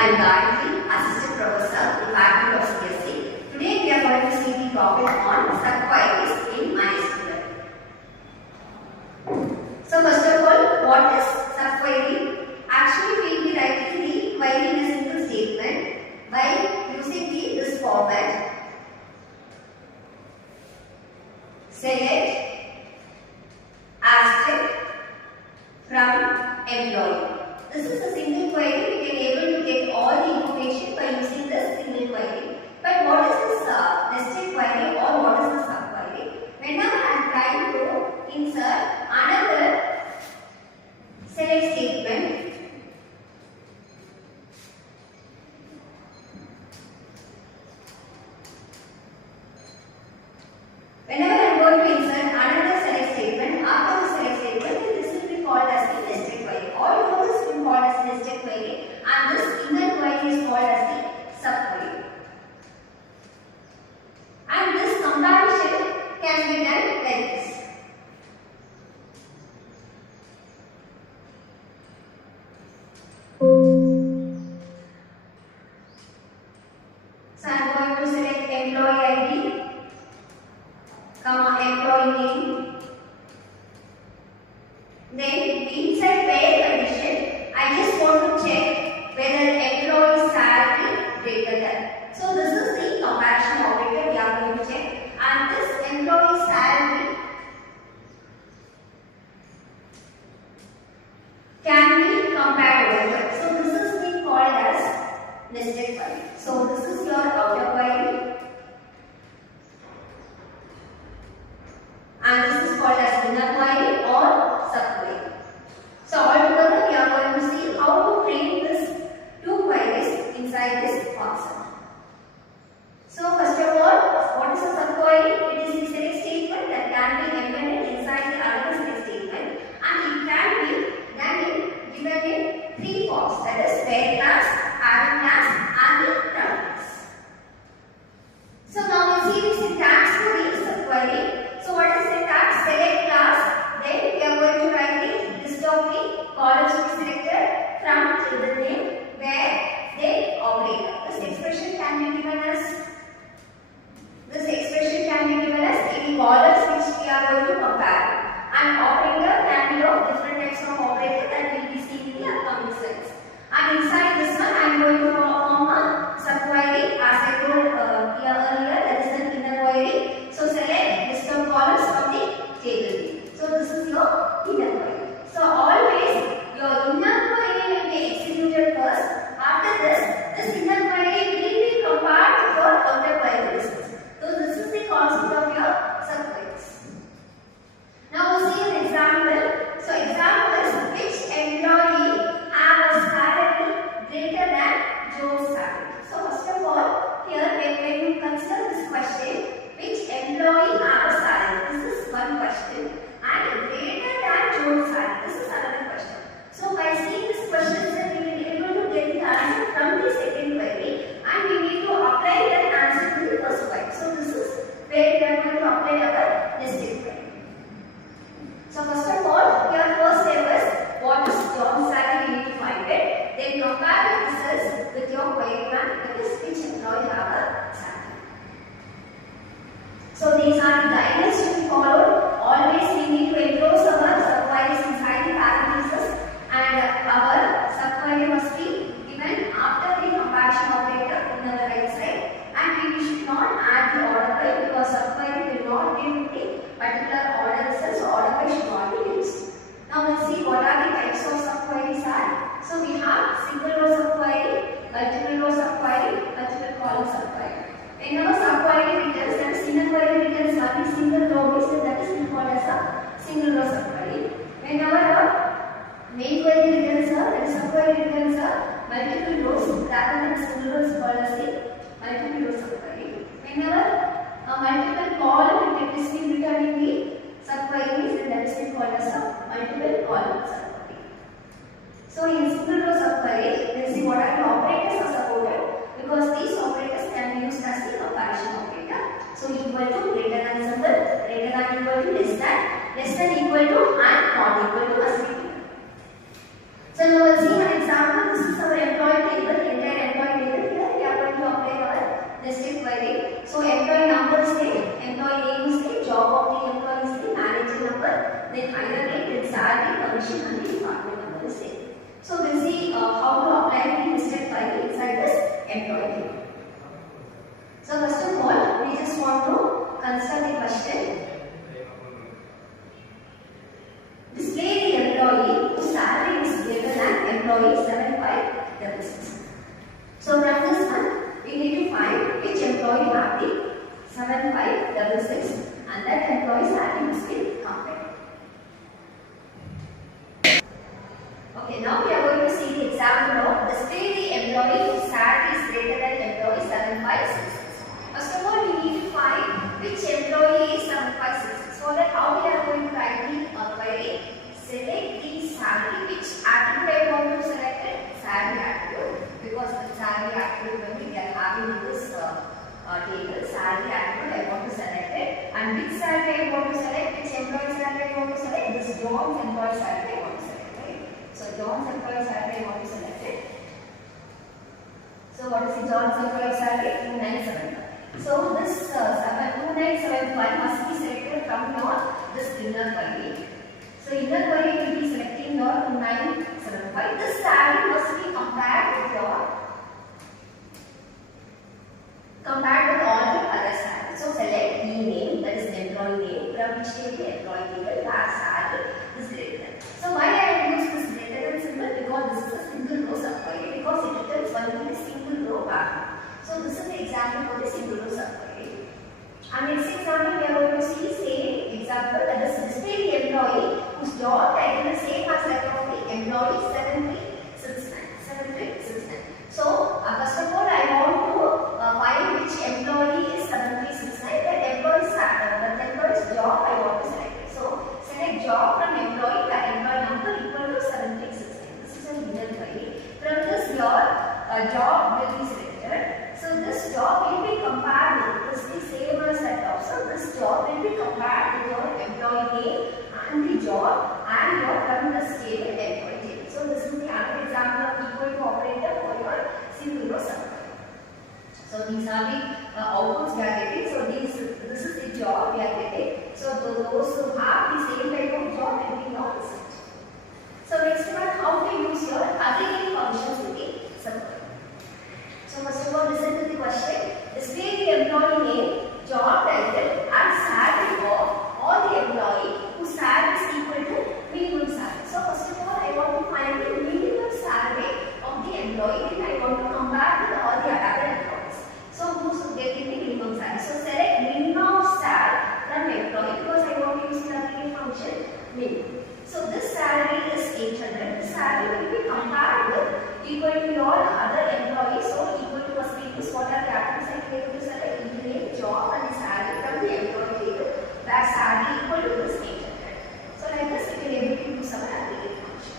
I am Gayathri, Assistant Professor in Faculty of CSC. Today we are going to see the topic on subqueries in MySQL. So first of all, what is subquery? Actually we will be writing the query in a single statement by using this format. Select asterisk from employee. This is a single query. We can able to get all the information by using this single query. But what is this nested query or what is the subquery? Whenever I am trying to insert another select statement, whenever I am going to insert another select statement, after the select statement, this will be called as the nested query. All of this will be called as nested query, and this inner query is called as the subquery. And this comparison can be done like this. So I am going to select employee ID, employee name. Then inside where condition, I just want to check whether employee salary greater than. So this is the comparison operator we are going to check, and this employee salary can be compared over. So this is being called as nested query. So this is your outer query, and this is called as inner query or subquery. So altogether we are going to see how to create this two queries inside this concept. So first of all, what is a subquery? It is the select statement that can be embedded inside the other select statement, and it can be done given in three forms, that is where class, parent class and the from class. So now we see the syntax for the subquery. So what is syntax? Select class, then we are going to write the list of the columns to be selected from children name where they operate. This expression can be given as any columns which we are going to compare, and operator can be of different types of operator that we will be seeing in the upcoming slides. And inside this one I am going to form a subquery as I told here earlier, that is an inner query. So select list of columns from the table. So this is your inner query. So always your inner query will be executed first. After this inner query will be compared with your outer query results. So this is the concept of your subqueries. Now we'll see an example. So example is, which employee have a salary greater than Joe's salary? So first of all, here when you consider this question, which employee have a salary? This is one question. And greater than Joe's salary? This is another question. So by seeing this question, we will be able to get the answer from the second query, and we need to apply that answer to the first query. So this is where we are going to apply our nested query. So first of all, your first step is what is John's salary, you need to find it. Then compare the results with your query man, that is which employee have a salary. So these are the guidelines to be followed. Always we need to enclose our subqueries inside the parentheses, and our subquery must be given after the comparison operator in the right side, and we should not add the order by, because subquery will not give the particular order itself, so order by should not be used. Now let's see what are the types of subqueries are. So we have single row subquery, multiple row subquery, multiple column subquery. Whenever subquery returns, that is inner query returns only single row base, that is called as a single row subquery. Whenever a main query returns, that is subquery returns multiple rows rather than single row, is called as the multiple row subquery. Whenever a multiple column it is being returned in the subquery, then that is being called as a multiple column subquery. So in single row subquery, let's see what are the operators are supported, because these operators can be used as the comparison operator. So equal to, greater than symbol, greater than equal to, less than equal to, and not equal to, as we do. So now we'll see an example. This is a attribute when we are having this table, salary attribute, I want to select it, and which salary I want to select, which employee salary I want to select, this John's employee salary I want to select, right? So John's employee salary I want to select it. So what is the John's employee salary? 2975. So this 2975 must be selected from your this inner query. So inner query will be selecting your 2975. This salary must be compared with all the other salaries. So select E name, that is the employee name, from which table employee table where salary is greater than. So why I use this greater than symbol? Because this is a single row subquery, because it returns only a single row value. So this is the example for the single row subquery. And next example we are going to see same example, that is display the employee whose job title is same as that of the employee 7369. So first of all I want to find which employee is 7369. That employee's job I want to select. So select job from employee where employee number equal to 7369. This is an inner query. From this your job will be selected. So this job will be compared with the same as that of. So this job will be compared with your employee name and the job and your from the table employee table. So this is the other example of equal to operator for your single row subquery. So these are the outputs we are getting. So this is the job we are getting. So those who have the same type of job will be your result. So next one, how to use your aggregate functions in the subquery. So first of all, listen to the question. Display the employee name, job title and salary of all the employee whose salary is equal to minimum salary. So first of all, I want to find the minimum salary of the employee, then I want to compare with all the other employees. So who's getting the minimum salary? So select minimum salary from employee, because I want to use the aggregate function minimum. So this salary is 800. This salary will be compared with equal to your other employees. So equal to must be equals what are the attributes I am able to select? Name, job and the salary from the employee table where salary equal to this 800. So like this we can able to use our aggregate function.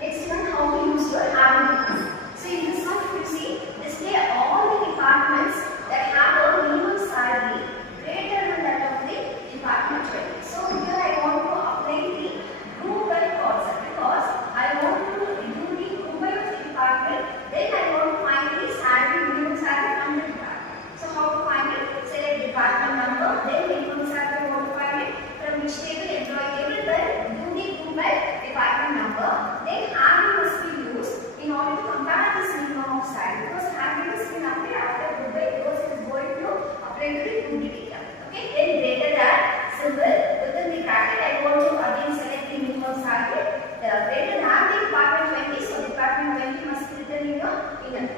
Next one, how to use your aggregate. So in this one you see display all the departments that have a minimum salary greater than that of the department 20. So here I want to apply the group by concept, because I want to do the group by of the department, then I want to find the salary, minimum salary from the department. So how to find it? Select department number, then minimum salary I want to find it from which table, employee table, then do the group by department number, then having must be used in order to compare this minimum of salary, because having this will apply after group by, because it is going to apply to the group data. Okay, then greater than symbol within the bracket I want to again select the minimum salary. Greater than the department 20, so department 20 must be written in your inner.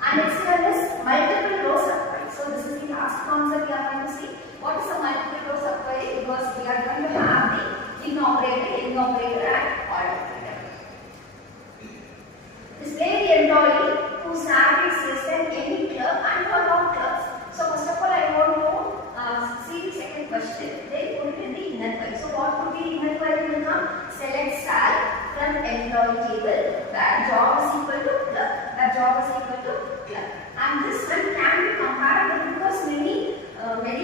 And next one is multiple row subquery. So this is the last concept we are going to see. What is a multiple row subquery? Because we are going to have the in operator, and odd operator. Display the employee whose salary is less than any clerk and for all clerks. So first of all, I want to see the second question. Then put it in the inner query. So what would be the inner query? Will come select sal from employee table where job is equal to clerk. Where job is equal to clerk. And this one can be compared with, because many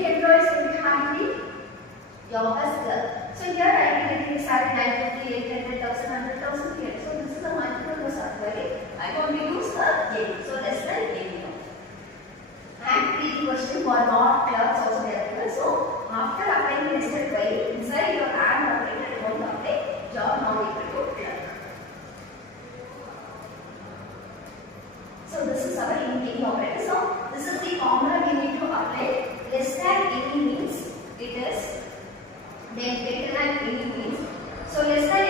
employees will be having the job as clerk. So here I will get the salary 950, 800, 1,000, 100,000 here. So this is a multiple row subquery. I want to use the J. So less than J. And the question for not clerks also there. So after applying the nested query, inside your AND operator you want to apply job now equal to clerk. So this is our any operator. So this is the formula we need to apply. Less than any means it is, then greater than any means. So less than